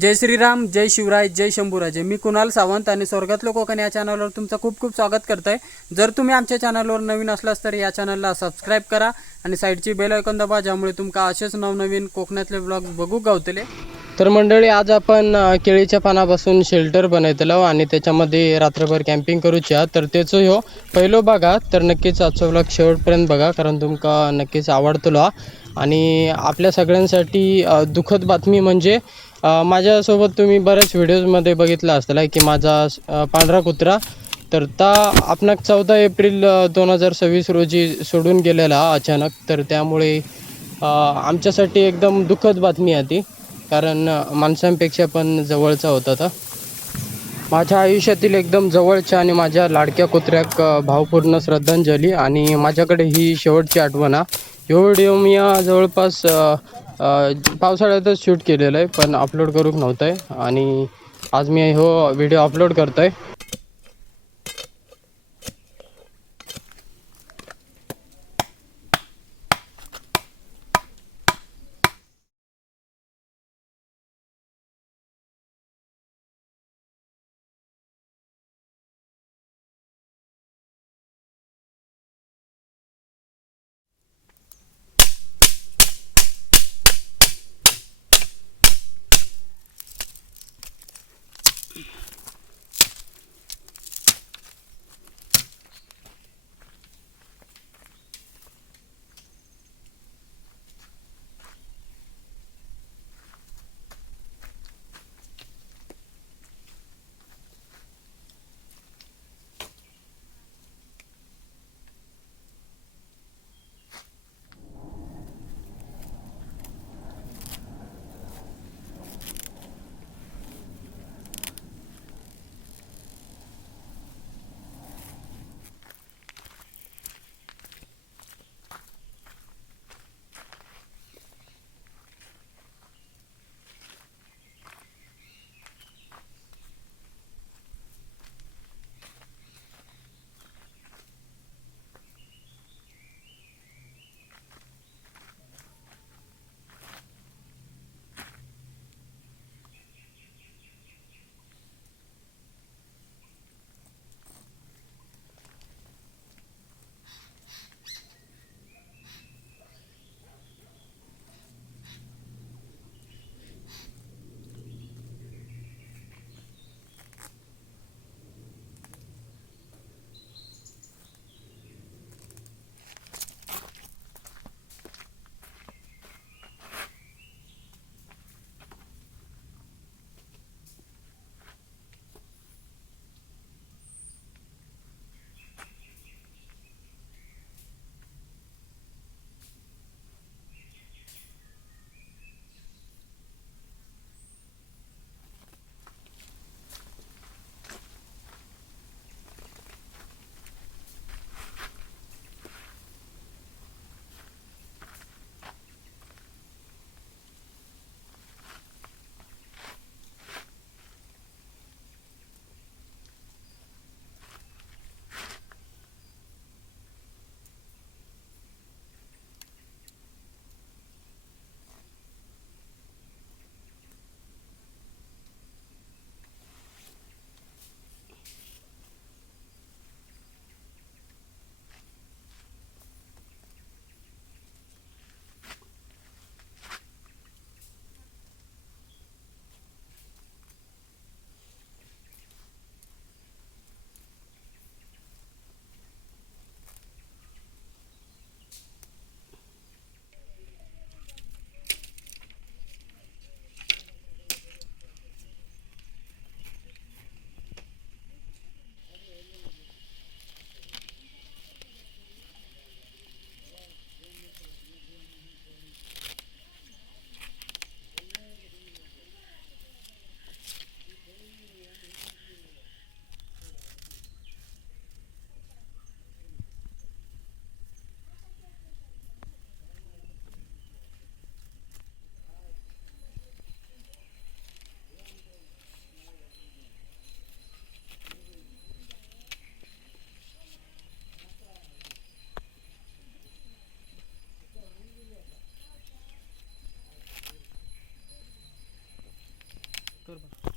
जय श्रीराम, जय शिवराय, जय शंभूराजे. मी कुणाल सावंत आणि स्वर्गातलं कोकण या चॅनलवर तुमचं खूप खूप स्वागत करतोय. जर तुम्ही आमच्या चॅनलवर नवीन असलास तर या चॅनलला सबस्क्राईब करा आणि साईडची बेल आयकॉन दाबा, ज्यामुळे तुमका असेच नवनवीन कोकणातले व्लॉग बघू गावतले. तर मंडळी, आज आपण केळीच्या पानापासून शेल्टर बनवतलो आणि त्याच्यामध्ये रात्रभर कॅम्पिंग करूच्या. तर त्याचं ह्यो पहिलो बघा, तर नक्कीच आजचा व्लॉग शेवटपर्यंत बघा, कारण तुमका नक्कीच आवडतलो. आणि आपल्या सगळ्यांसाठी दुःखद बातमी म्हणजे माझ्यासोबत तुम्ही बऱ्याच व्हिडिओजमध्ये बघितलं असतं की माझा पांढरा कुत्रा तर आपणाक 14 एप्रिल 2026 रोजी सोडून गेलेला अचानक. तर त्यामुळे आमच्यासाठी एकदम दुःखद बातमी आहे ती, कारण माणसांपेक्षा पण जवळचा होता. तर माझ्या आयुष्यातील एकदम जवळच्या आणि माझ्या लाडक्या कुत्र्याक भावपूर्ण श्रद्धांजली. आणि माझ्याकडे ही शेवटची आठवण आहे. ह्यो व्हिडिओ मी जवळपास पावसाळ्यातच शूट केलेलं आहे, पण अपलोड करूक नव्हतं आहे. आणि आज मी हो व्हिडिओ अपलोड करतो आहे. कर बघ.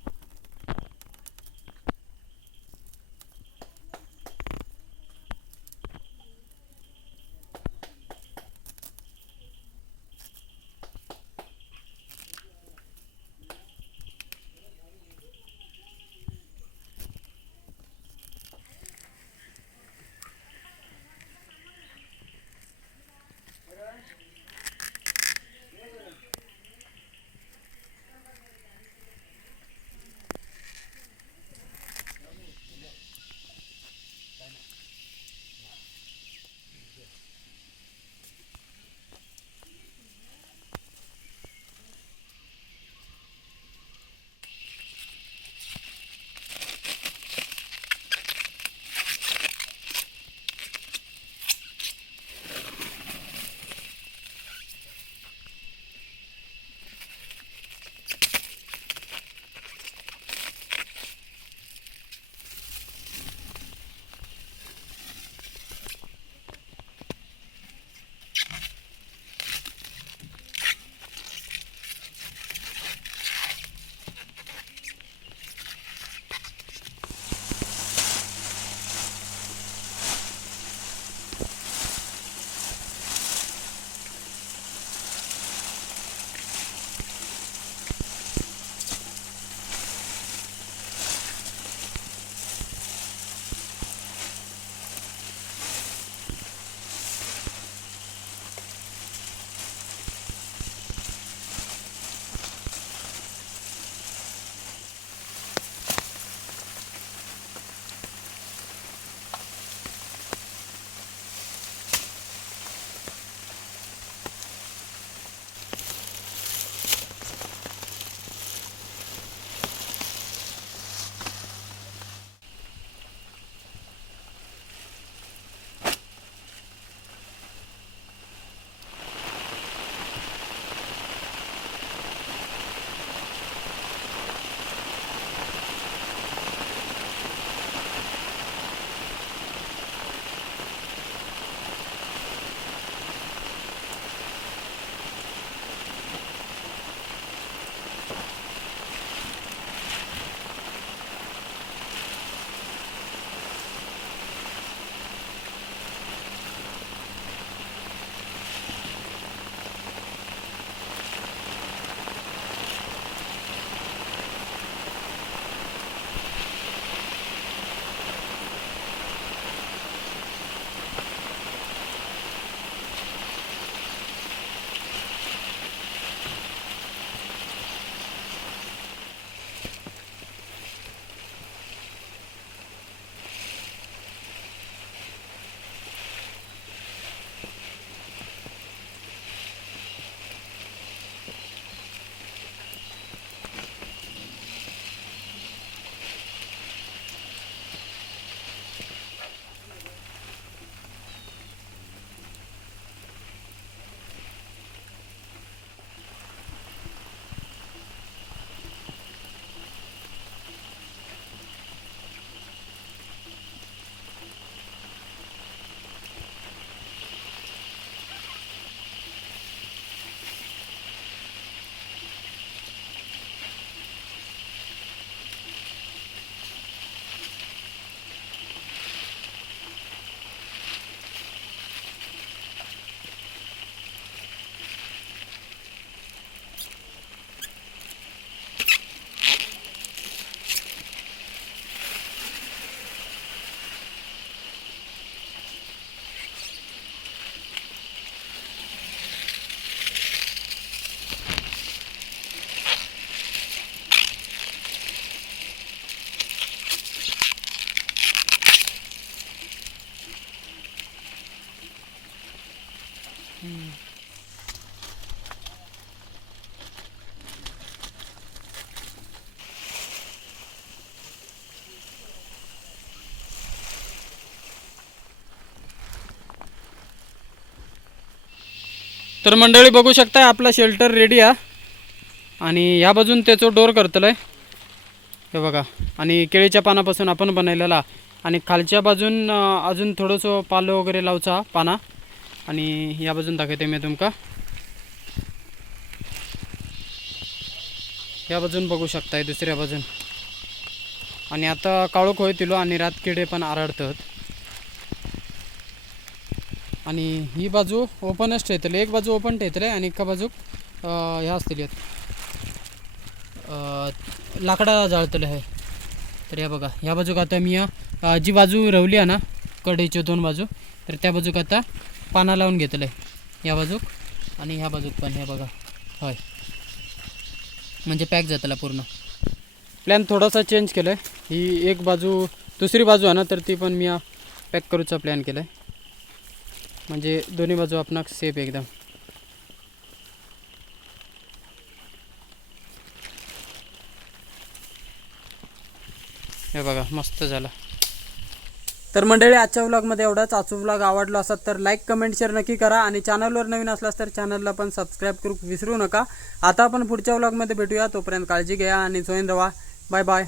तर मंडळी बघू शकता आपला शेल्टर रेडी आहे आणि ह्या बाजून त्याचं डोर करतलंय हे बघा आणि केळीच्या पानापासून आपण बनवलेला आणि खालच्या बाजून अजून थोडंसं पालं वगैरे लावचा पाना आणि या बाजून दाखवते मी तुमका ह्या बाजून बघू शकताय दुसऱ्या बाजून. आणि आता काळोख होईल आणि रातकिडे पण आरडतात. आणि ही बाजू ओपनच ठेवतले, एक बाजू ओपन ठेवतले आणि एका बाजू ह्या असतील लाकडा जाळतले आहे. तर या बघा ह्या बाजूक आता मी जी बाजू रवली आहे ना कढईच्या 2 बाजू, तर त्या बाजूक आता पाना लावून घेतलं आहे या बाजूक आणि ह्या बाजूक पण. हे बघा होय, म्हणजे पॅक जातला पूर्ण. प्लॅन थोडासा चेंज केला आहे. ही एक बाजू दुसरी बाजू आहे ना, तर ती पण मी पॅक करूचा प्लॅन केला आहे, म्हणजे दोन्ही बाजू आपणाक सेफ एकदम. हे बघा मस्त झाला. तर मंडळी आजच्या व्लॉगमध्ये एवढाच. आजचा व्लॉग आवडला असेल तर लाईक कमेंट शेअर नक्की करा आणि चॅनलवर नवीन असलास तर चॅनलला पण सबस्क्राईब करू विसरू नका. आता आपण पुढच्या व्लॉगमध्ये भेटूया. तोपर्यंत काळजी घ्या आणि जोईन रहा. Bye bye.